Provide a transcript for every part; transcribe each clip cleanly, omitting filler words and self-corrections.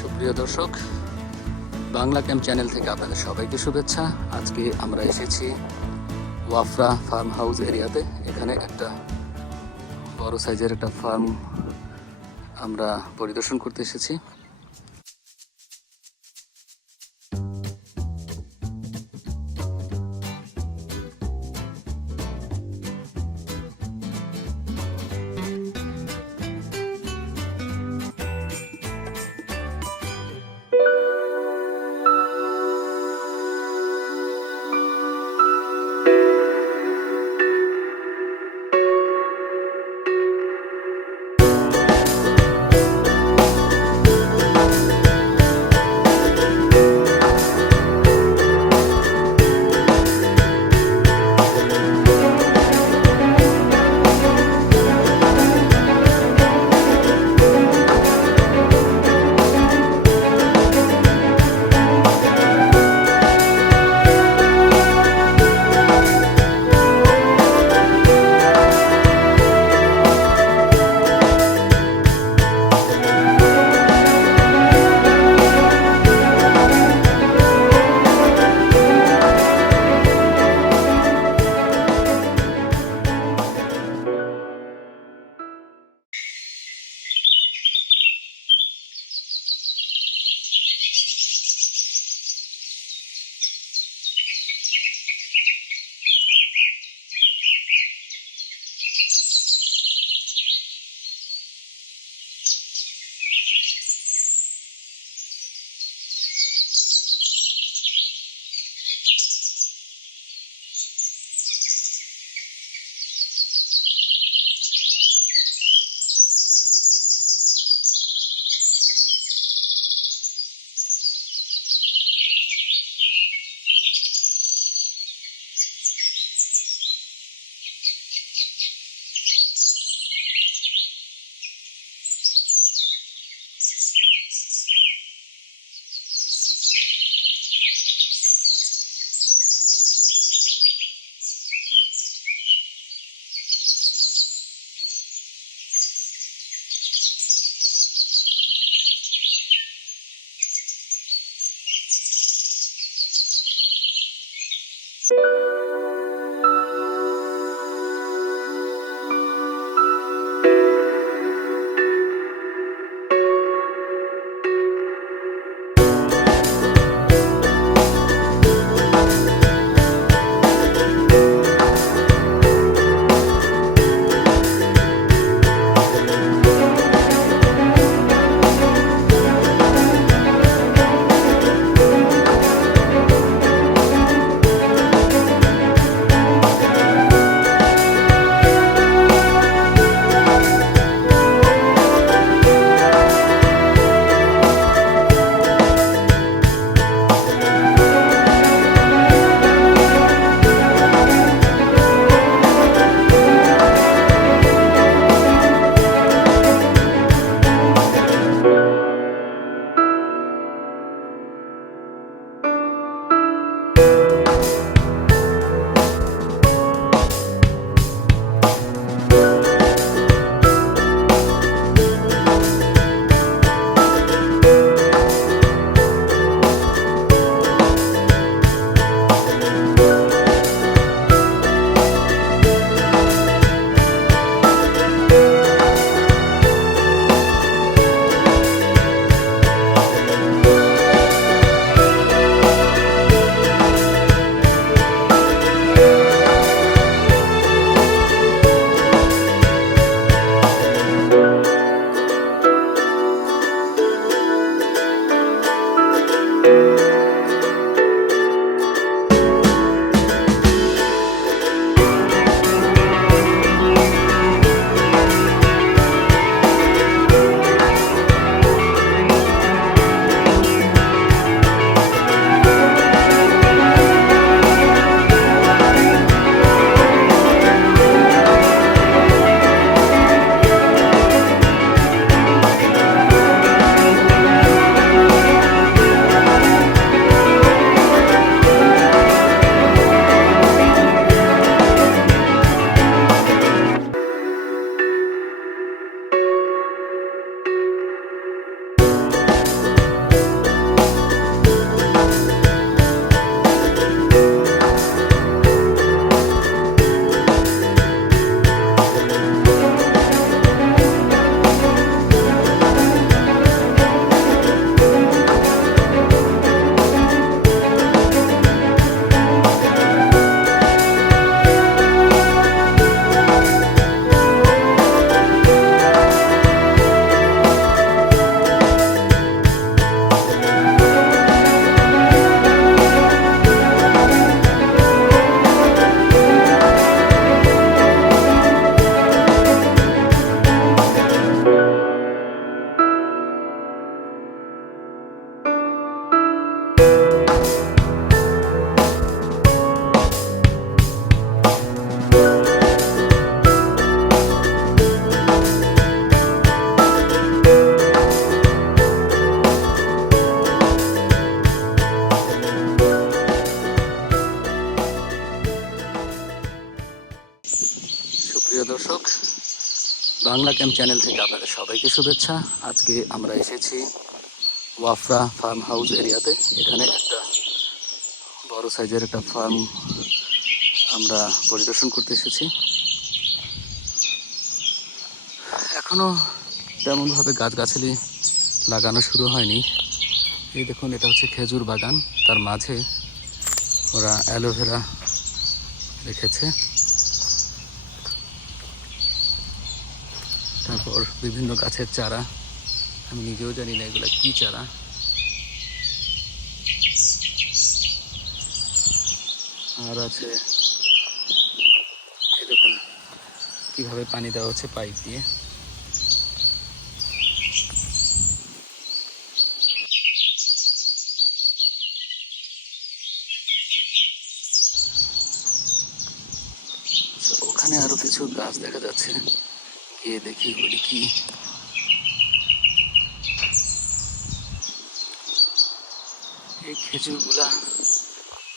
সুপ্রিয় দর্শক, Bangla camp channel থেকে আপনাদের সবাইকে শুভেচ্ছা। আজকে আমরা এসেছি ওয়াফরা ফার্ম হাউস এরিয়াতে। এখানে একটা বড় সাইজের একটা ফার্ম আমরা পরিদর্শন করতে এসেছি। দর্শক, বাংলা ক্যাম্প চ্যানেল থেকে আপনাদের সবাইকে শুভেচ্ছা। আজকে আমরা এসেছি ওয়াফরা ফার্ম হাউস এরিয়াতে। এখানে একটা বড় সাইজের একটা ফার্ম আমরা পরিদর্শন করতে এসেছি। এখনো তেমনভাবে গাছগাছালি লাগানো শুরু হয়নি। এই দেখুন, এটা হচ্ছে খেজুর বাগান, তার মাঝে ওরা অ্যালোভেরা রেখেছে। তারপর বিভিন্ন গাছের চারা, আমি নিজেও জানি না এগুলো কি চারা। আর আছে, এই দেখুন কিভাবে পানি দেওয়া হচ্ছে পাইপ দিয়ে। ওখানে আরো কিছু গাছ দেখা যাচ্ছে, গিয়ে দেখি ওগুলি কি। এই খেজুরগুলা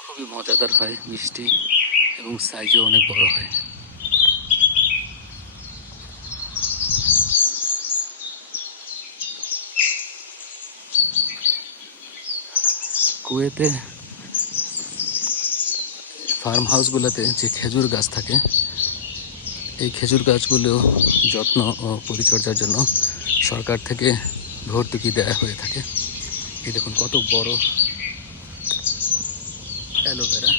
খুবই মজাদার হয়, মিষ্টি এবং সাইজও অনেক বড় হয়। কুয়েতে ফার্ম হাউসগুলোতে যে খেজুর গাছ থাকে, এই খেজুর গাছগুলো যত্ন ও পরিচর্যার জন্য সরকার থেকে ভর্তুকি দেওয়া হয়ে থাকে। এই দেখুন কত বড় অ্যালোভেরা।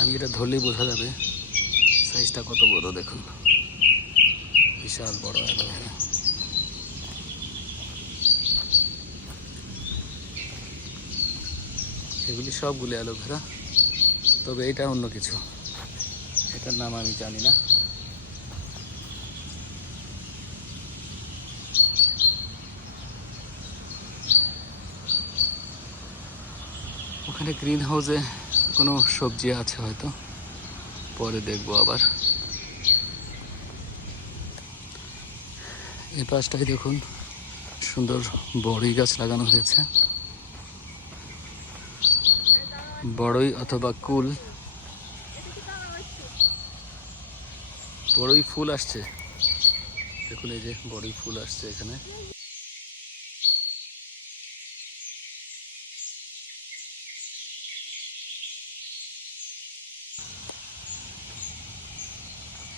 আমি এটা ধরলেই বোঝা যাবে সাইজটা কত বড়। দেখুন, বিশাল বড় অ্যালোভেরা। এগুলি সবগুলি অ্যালোভেরা, তবে এটা অন্য কিছু, এটার নাম আমি জানি না। ওখানে গ্রিন হাউসে কোনো সবজি আছে হয়তো, পরে দেখবো আবার। এই পাশটায় দেখুন সুন্দর বড়ই গাছ লাগানো হয়েছে। বড়ই অথবা কুল, বড়ই ফুল আসছে। দেখুন এই যে বড়ই ফুল আসছে এখানে।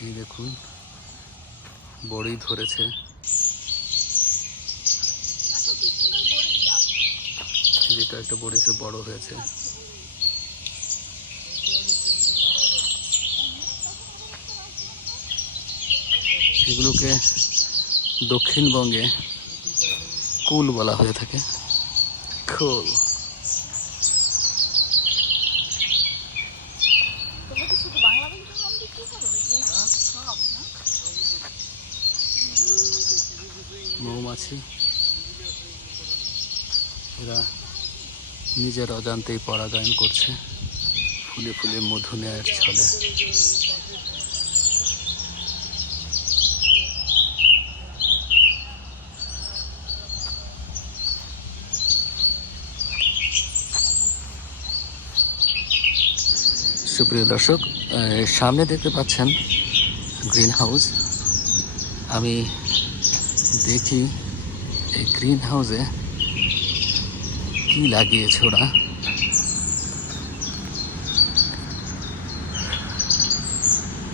এই দেখুন বড়ই ধরেছে। যেটা একটা বড়ি একটু বড় হয়েছে। এগুলোকে দক্ষিণবঙ্গে কুল বলা হয়ে থাকে। কুল। মৌমাছি, এরা নিজের অজান্তেই পরাগায়ন করছে, ফুলে ফুলে মধু নেয়ার ছলে। সুপ্রিয় দর্শক, সামনে দেখতে পাচ্ছেন গ্রিন হাউস। আমি দেখি এই গ্রিন হাউসে কি লাগিয়েছে ওরা।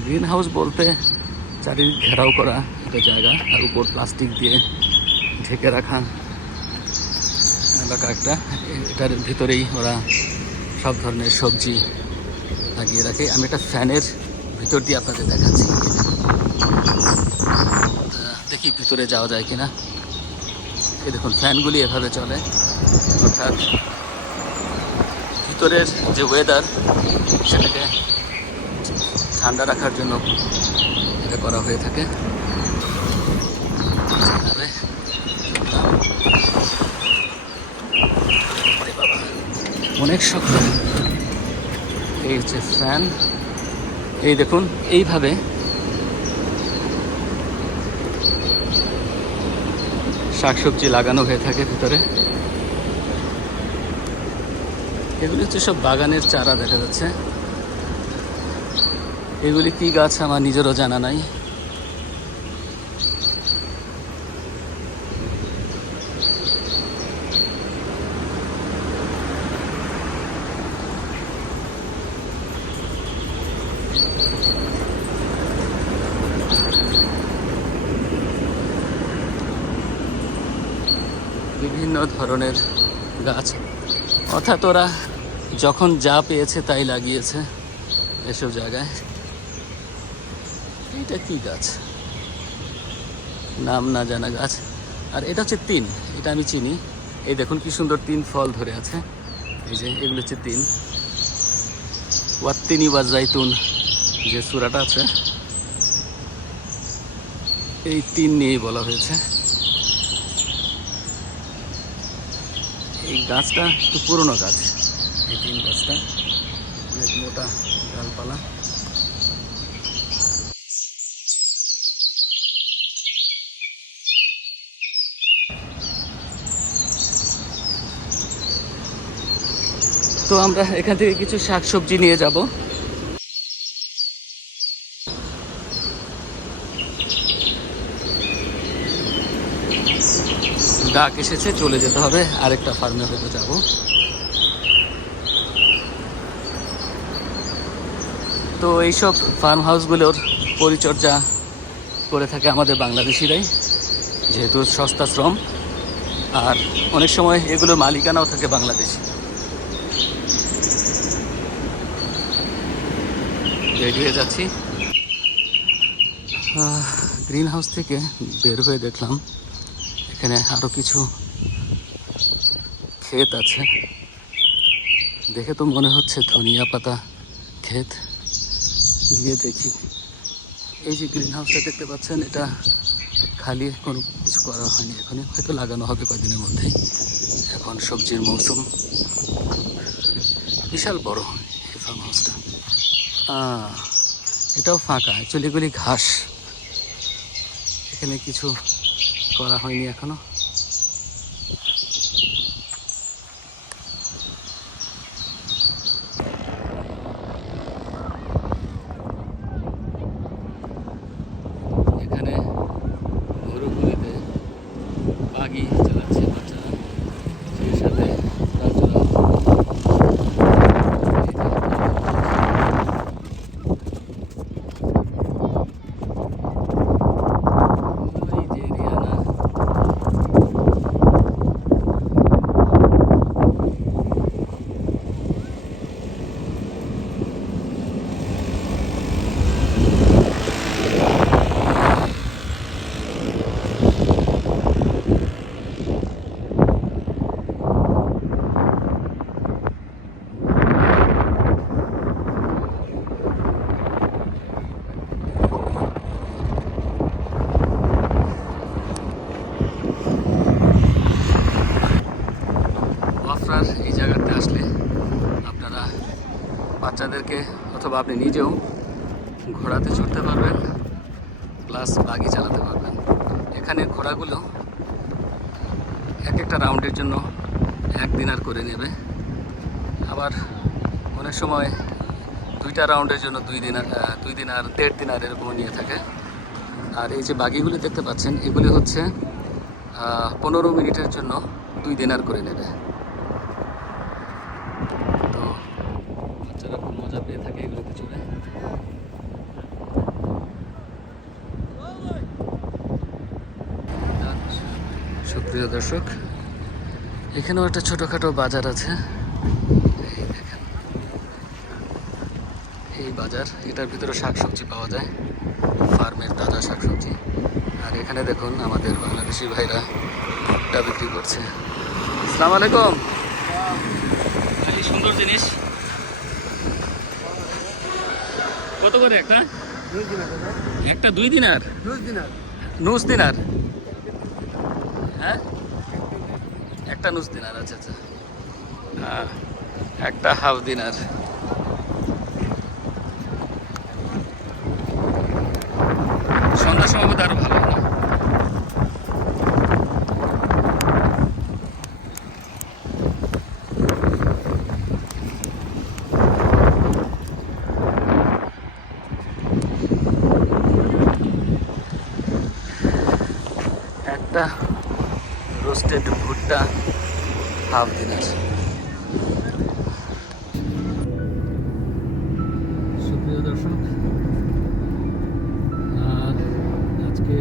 গ্রিন হাউস বলতে চারিদিক ঘেরাও করা একটা জায়গা, আর উপর প্লাস্টিক দিয়ে ঢেকে রাখা এলাকা একটা। এটার ভিতরেই ওরা সব ধরনের সবজি লাগিয়ে রাখে। আমি একটা ফ্যানের ভিতর দিয়ে আপনাদের দেখাচ্ছি, দেখি ভিতরে যাওয়া যায় কিনা। এই দেখুন ফ্যানগুলি এভাবে চলে, অর্থাৎ ভিতরের যে ওয়েদার সেটাকে ঠান্ডা রাখার জন্য এটা করা হয়ে থাকে। অনেক শক্ত। এই হচ্ছে ফ্যান। এই দেখুন এইভাবে শাকসবজি লাগানো হয়ে থাকে ভিতরে। এগুলি হচ্ছে সব বাগানের চারা দেখা যাচ্ছে। এগুলি কি গাছ আমার নিজেরও জানা নাই। বিভিন্ন ধরনের গাছ, অর্থাৎ ওরা যখন যা পেয়েছে তাই লাগিয়েছে এসব জায়গায়। এটা কি গাছ, নাম না জানা গাছ। আর এটা হচ্ছে তিন, এটা আমি চিনি। এই দেখুন কি সুন্দর তিন ফল ধরে আছে। এই যে এগুলো হচ্ছে তিন। ওয়াত্তিনি বা জাইতুন যে সূরাটা আছে, এই তিন নিয়েই বলা হয়েছে। এই গাছটা একটু পুরনো গাছ, এই তিন গাছটা অনেক মোটা ডালপালা। তো আমরা এখান থেকে কিছু শাকসবজি নিয়ে যাব। ডাক এসেছে, চলে যেতে হবে, আরেকটা ফার্মে হয়তো যাব। তো এইসব ফার্ম হাউসগুলোর পরিচর্যা করে থাকে আমাদের বাংলাদেশিরাই, যেহেতু সস্তা শ্রম, আর অনেক সময় এগুলোর মালিকানাও থাকে বাংলাদেশি। রেডি হয়ে যাচ্ছি। গ্রিন হাউস থেকে বের হয়ে দেখলাম এখানে আরও কিছু ক্ষেত আছে। দেখে তো মনে হচ্ছে ধনিয়া পাতা ক্ষেত। গিয়ে দেখি। এই যে গ্রিন হাউসটা দেখতে পাচ্ছেন, এটা খালি কোনো কিছু করা হয়নি, এখনই হয়তো লাগানো হবে কয়েকদিনের মধ্যেই। এখন সবজির মৌসুম। বিশাল বড় এই ফার্ম হাউসটা। এটাও ফাঁকা, অ্যাকচুয়ালি এগুলি ঘাস, এখানে কিছু করা হয়নি এখনো। এখানে গরুগুলিতে বাগি চালাচ্ছে বাচ্চারা, সেই সাথে বাচ্চারা এই জায়গাতে আসলে আপনারা বাচ্চাদেরকে অথবা আপনি নিজেও ঘোড়াতে চড়তে পারবেন, প্লাস বাগি চালাতে পারবেন। এখানে ঘোড়াগুলো এক একটা রাউন্ডের জন্য 1 দিনার করে নেবে, আবার অনেক সময় 2টা রাউন্ডের জন্য 2 দিনার 1.5 দিনার এরকম নিয়ে থাকে। আর এই যে বাগিগুলি দেখতে পাচ্ছেন, এগুলি হচ্ছে 15 মিনিটের জন্য 2 দিনার করে নেবে। তো বাচ্চারা খুব মজা পেয়ে থাকে এগুলোতে চড়ে। সুপ্রিয় দর্শক, এখানেও একটা ছোটোখাটো বাজার আছে। এই দেখেন, এই বাজার, এটার ভিতরে শাকসবজি পাওয়া যায়, ফার্মের তাজা শাকসবজি। আর এখানে দেখুন আমাদের বাংলাদেশি ভাইরা ভুট্টা বিক্রি করছে। আসসালামু আলাইকুম। খালি সুন্দর জিনিস। কত করে একটা? 2 দিনার? নুস দিনার? হ্যাঁ, একটা নুস দিনার। আচ্ছা আচ্ছা, একটা হাফ দিনার। সন্ধ্যার সময় আরো ভালো না? একটা রোস্টেড ভুট্টা হাফ দিনার। সুপ্রিয় দর্শক, আজকে